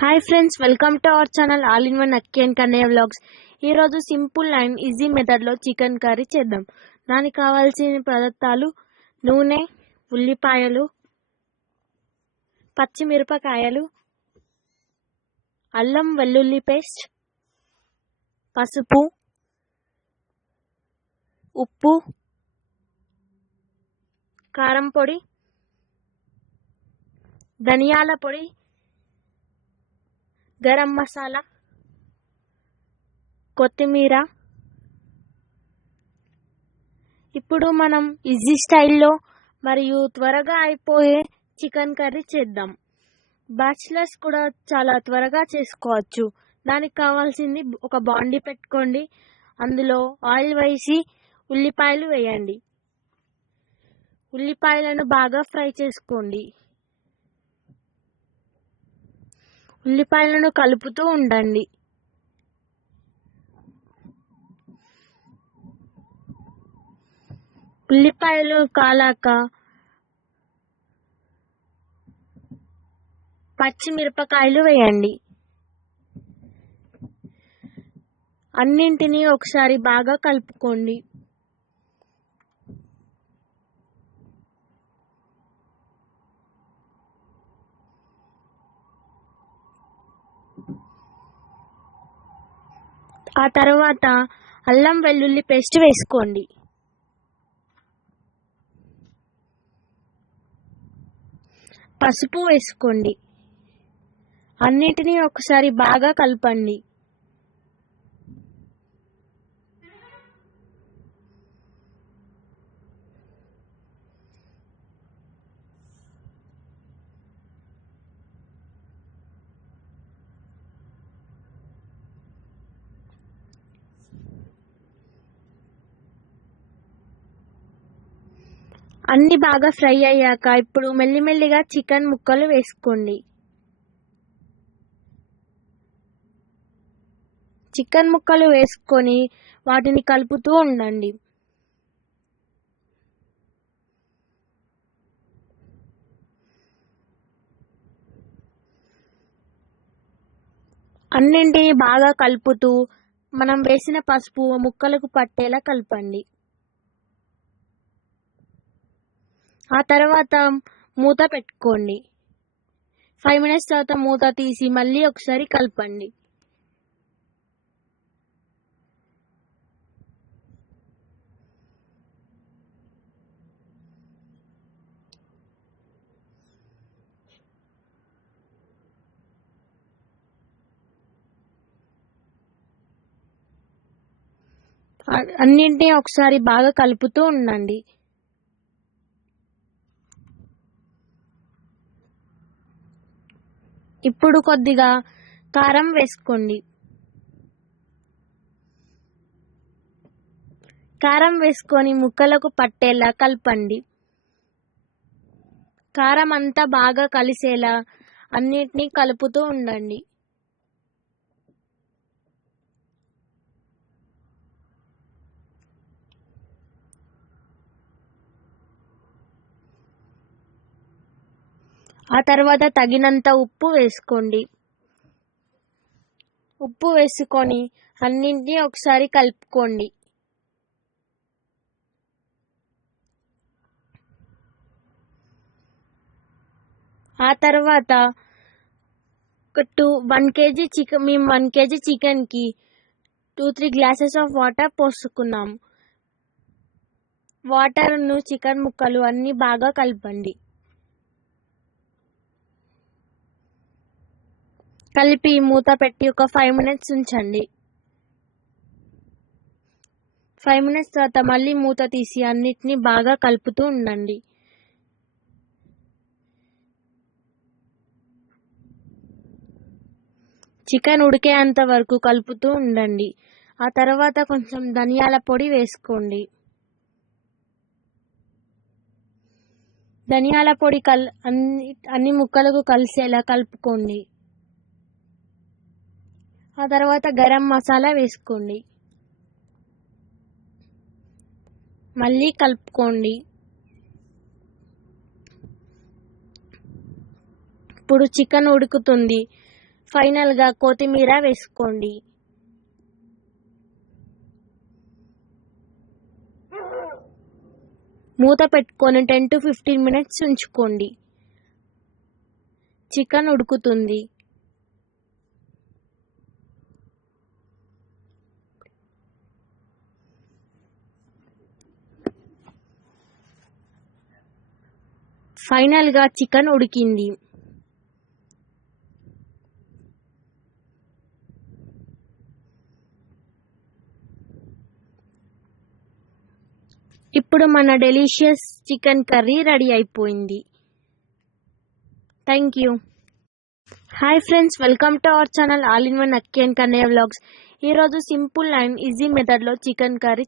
Hi friends, welcome to our channel all in one Akki and Kannayya vlogs. ఈరోజు simple and easy మెథడ్లో chicken curry చేద్దాం. దానికి కావాల్సిన పదార్థాలు: నూనె, ఉల్లిపాయలు, పచ్చిమిరపకాయలు, అల్లం వెల్లుల్లి పేస్ట్, పసుపు, ఉప్పు, కారం పొడి, ధనియాల పొడి, గరం మసాలా, కొత్తిమీర. ఇప్పుడు మనం ఈజీ స్టైల్లో మరియు త్వరగా అయిపోయే చికెన్ కర్రీ చేద్దాం. బ్యాచిలర్స్ కూడా చాలా త్వరగా చేసుకోవచ్చు. దానికి కావాల్సింది ఒక బాండీ పెట్టుకోండి. అందులో ఆయిల్ వేసి ఉల్లిపాయలు వేయండి. ఉల్లిపాయలను బాగా ఫ్రై చేసుకోండి. ఉల్లిపాయలను కలుపుతూ ఉండండి. ఉల్లిపాయలు కాలాక పచ్చిమిరపకాయలు వేయండి. అన్నింటినీ ఒకసారి బాగా కలుపుకోండి. ఆ తర్వాత అల్లం వెల్లుల్లి పేస్ట్ వేసుకోండి. పసుపు వేసుకోండి. అన్నిటినీ ఒకసారి బాగా కలపండి. అన్ని బాగా ఫ్రై అయ్యాక ఇప్పుడు మెల్లిమెల్లిగా చికెన్ ముక్కలు వేసుకోండి. చికెన్ ముక్కలు వేసుకొని వాటిని కలుపుతూ ఉండండి. అన్నింటినీ బాగా కలుపుతూ మనం వేసిన పసుపు ముక్కలకు పట్టేలా కలపండి. ఆ తర్వాత మూత పెట్టుకోండి. 5 minutes తర్వాత మూత తీసి మళ్ళీ ఒకసారి కలపండి. అన్నింటినీ ఒకసారి బాగా కలుపుతూ ఉండండి. ఇప్పుడు కొద్దిగా కారం వేసుకోండి. కారం వేసుకొని ముక్కలకు పట్టేలా కలపండి. కారం అంతా బాగా కలిసేలా అన్నిటినీ కలుపుతూ ఉండండి. ఆ తర్వాత తగినంత ఉప్పు వేసుకోండి. ఉప్పు వేసుకొని అన్నింటినీ ఒకసారి కలుపుకోండి. ఆ తర్వాత 1 kg చికెన్, మేము 1 kg చికెన్కి 2-3 glasses ఆఫ్ వాటర్ పోసుకున్నాం. వాటర్ను చికెన్ ముక్కలు అన్నీ బాగా కలపండి. కలిపి మూత పెట్టి ఒక 5 minutes ఉంచండి. 5 minutes తర్వాత మళ్ళీ మూత తీసి అన్నిటినీ బాగా కలుపుతూ ఉండండి. చికెన్ ఉడికేంత వరకు కలుపుతూ ఉండండి. ఆ తర్వాత కొంచెం ధనియాల పొడి వేసుకోండి. ధనియాల పొడి అన్ని ముక్కలకు కలిసేలా కలుపుకోండి. ఆ తర్వాత గరం మసాలా వేసుకోండి. మళ్ళీ కలుపుకోండి. ఇప్పుడు చికెన్ ఉడుకుతుంది. ఫైనల్గా కొత్తిమీర వేసుకోండి. మూత పెట్టుకొని 10 to 15 minutes ఉంచుకోండి. చికెన్ ఉడుకుతుంది. ఫైనల్గా చికెన్ ఉడికింది. ఇప్పుడు మన డెలిషియస్ చికెన్ కర్రీ రెడీ అయిపోయింది. Thank you. Hi friends, welcome to our channel all in one Akki and Kannayya vlogs. ఈరోజు సింపుల్ అండ్ ఈజీ మెథడ్లో చికెన్ కర్రీ